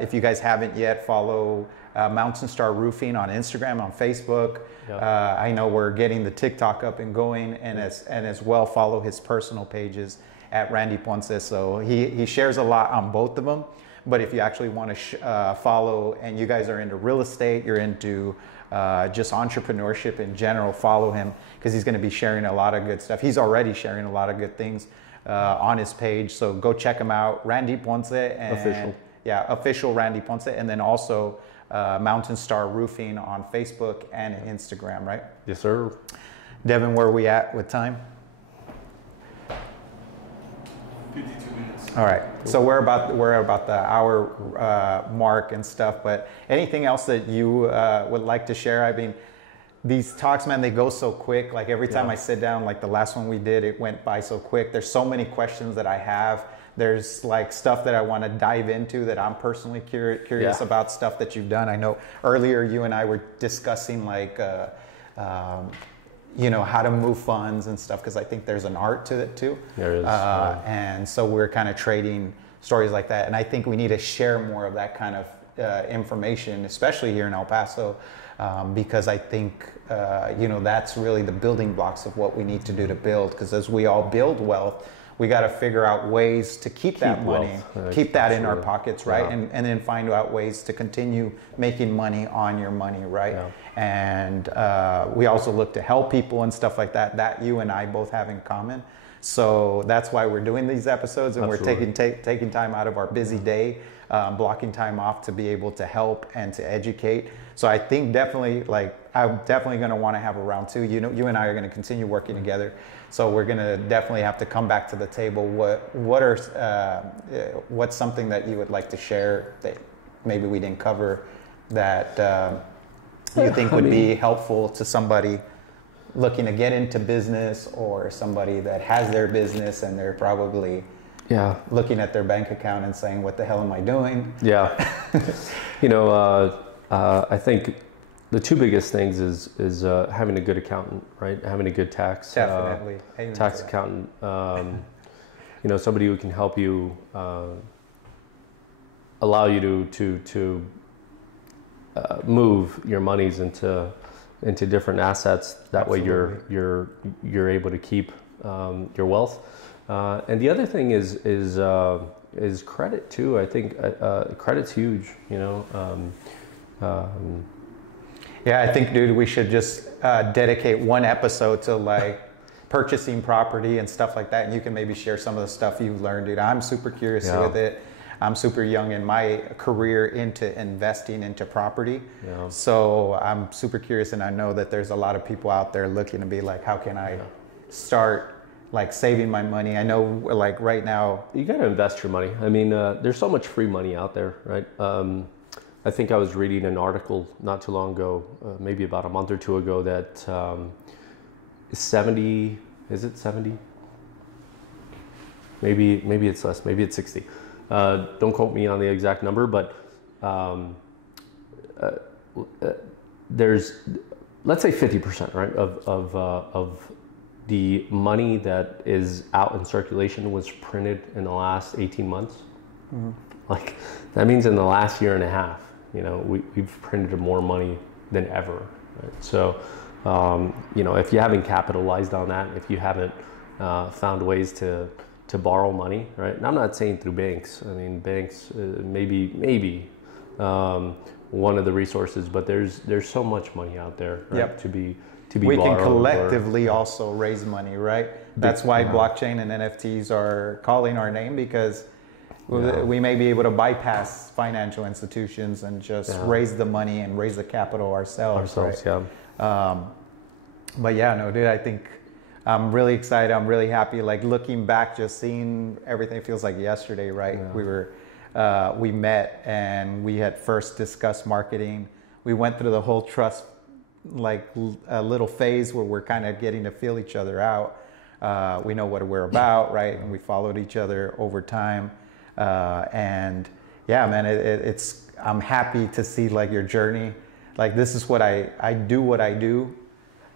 If you guys haven't yet, follow Mountain Star Roofing on Instagram, on Facebook. I know we're getting the TikTok up and going, and as well follow his personal pages at Randy Ponce. So he shares a lot on both of them. But if you actually want to follow, and you guys are into real estate, you're into just entrepreneurship in general, follow him, because he's going to be sharing a lot of good stuff. He's already sharing a lot of good things on his page. So go check him out, Randy Ponce. Official. Yeah, official Randy Ponce. And then also Mountain Star Roofing on Facebook and Instagram, right? Yes, sir. Devin, where are we at with time? 52 minutes. All right, cool. So we're about the hour mark and stuff. But anything else that you would like to share? I mean, these talks, man, they go so quick. Like every time I sit down, like the last one we did, it went by so quick. There's so many questions that I have. There's like stuff that I want to dive into that I'm personally curious about, stuff that you've done. I know earlier you and I were discussing like how to move funds and stuff, because I think there's an art to it too. There is. And so we're kind of trading stories like that. And I think we need to share more of that kind of information, especially here in El Paso, because I think, that's really the building blocks of what we need to do to build. Because as we all build wealth, we got to figure out ways to keep that money, keep that in our pockets, right? Yeah. And then find out ways to continue making money on your money, right? Yeah. And we also look to help people and stuff like that you and I both have in common. So that's why we're doing these episodes, and Absolutely. we're taking time out of our busy day, blocking time off to be able to help and to educate. So I think definitely, I'm definitely going to want to have a round two. You and I are going to continue working together. So we're going to definitely have to come back to the table. What's something that you would like to share that maybe we didn't cover that you think would be helpful to somebody looking to get into business, or somebody that has their business and they're probably looking at their bank account and saying, what the hell am I doing? Yeah. I think the two biggest things is having a good accountant, right? Having a good tax accountant. Somebody who can help you, allow you to move your monies into different assets. That Absolutely. way you're able to keep your wealth. And the other thing is credit too. I think credit's huge. Yeah, I think, dude, we should just dedicate one episode to like purchasing property and stuff like that. And you can maybe share some of the stuff you've learned, dude. I'm super curious with it. I'm super young in my career into investing into property. Yeah. So I'm super curious, and I know that there's a lot of people out there looking to be like, how can I start like saving my money? I know like right now. You got to invest your money. I mean, there's so much free money out there, right? I think I was reading an article not too long ago, maybe about a month or two ago, that 70, is it 70? Maybe it's less, maybe it's 60. Don't quote me on the exact number, but there's, let's say 50%, right, of the money that is out in circulation was printed in the last 18 months. Mm-hmm. Like, that means in the last year and a half, you know, we've printed more money than ever, right? So, you know, if you haven't capitalized on that, if you haven't found ways to borrow money, right? And I'm not saying through banks. I mean, banks maybe one of the resources, but there's so much money out there, right? Yep. to be we borrowed. Can collectively also raise money, right? That's why blockchain and NFTs are calling our name, because we may be able to bypass financial institutions and just raise the money and raise the capital ourselves, right? But yeah, no, dude, I think I'm really excited. I'm really happy. Like, looking back, just seeing everything, feels like yesterday, right? Yeah. We met and we had first discussed marketing. We went through the whole trust, like a little phase where we're kind of getting to feel each other out. We know what we're about, right? And we followed each other over time. And yeah, man, I'm happy to see like your journey. Like, this is what I do what I do.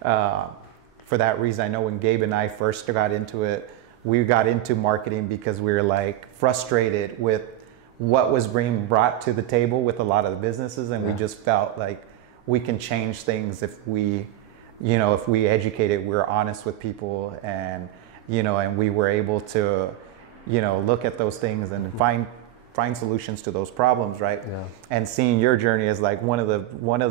For that reason, I know when Gabe and I first got into it, we got into marketing because we were like frustrated with what was being brought to the table with a lot of the businesses. And we just felt like we can change things if we, you know, if we educated, we're honest with people, and, you know, and we were able to, you know, look at those things and find solutions to those problems, right? Yeah. And seeing your journey is like one of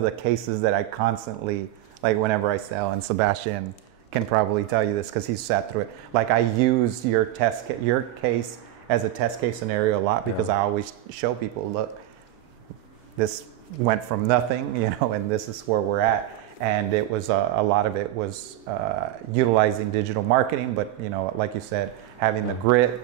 the cases that I constantly, like, whenever I sell, and Sebastian can probably tell you this because he's sat through it. Like, I use your case as a test case scenario a lot, because I always show people, look, this went from nothing, you know, and this is where we're at. And it was a lot of it was utilizing digital marketing, but, you know, like you said, having the grit,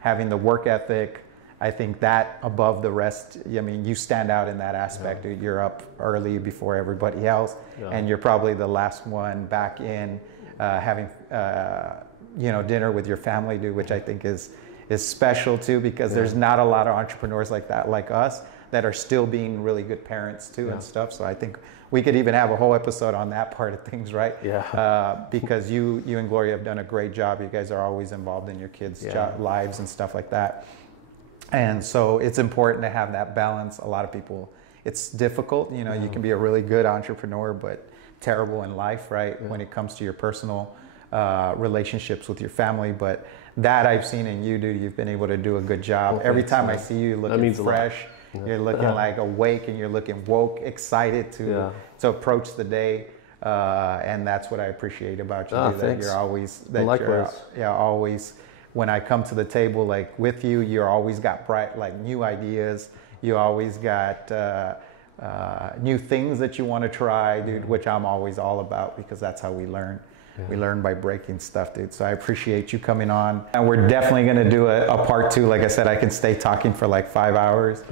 having the work ethic. I think that above the rest, I mean, you stand out in that aspect. Yeah. You're up early before everybody else, and you're probably the last one back in having, you know, dinner with your family, dude, which I think is special too, because there's not a lot of entrepreneurs like that, like us, that are still being really good parents too and stuff. So I think we could even have a whole episode on that part of things, right? Yeah. Because you and Gloria have done a great job. You guys are always involved in your kids' lives and stuff like that. And so it's important to have that balance. A lot of people, it's difficult. You know, you can be a really good entrepreneur, but terrible in life, right? When it comes to your personal relationships with your family. But that I've seen in you, dude. You've been able to do a good job. Well, every time I see you, looking fresh. You're looking like awake, and you're looking woke, excited to approach the day. And that's what I appreciate about you. That you're always, always, when I come to the table, like with you, you're always got bright, like new ideas. You always got new things that you want to try, dude, which I'm always all about, because that's how we learn. Yeah. We learn by breaking stuff, dude. So I appreciate you coming on. And we're definitely going to do a part 2. Like I said, I can stay talking for like 5 hours,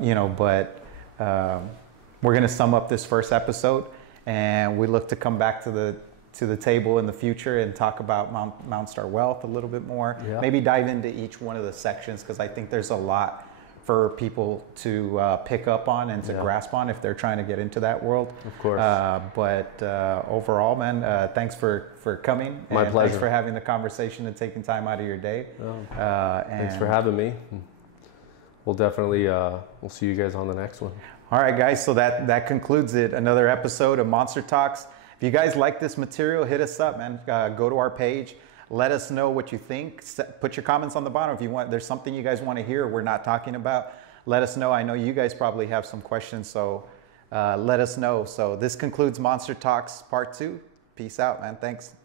you know, but we're going to sum up this first episode, and we look to come back to the table in the future and talk about Mount Star Wealth a little bit more. Yeah. Maybe dive into each one of the sections, because I think there's a lot for people to pick up on and to grasp on if they're trying to get into that world. Of course. But overall, man, thanks for coming. My pleasure. Thanks for having the conversation and taking time out of your day. Thanks for having me. We'll definitely, we'll see you guys on the next one. All right, guys. So that concludes it. Another episode of Monster Talks. If you guys like this material, hit us up, man. Go to our page. Let us know what you think. Put your comments on the bottom if you want. There's something you guys want to hear we're not talking about. Let us know. I know you guys probably have some questions, so let us know. So this concludes Monster Talks Part 2. Peace out, man. Thanks.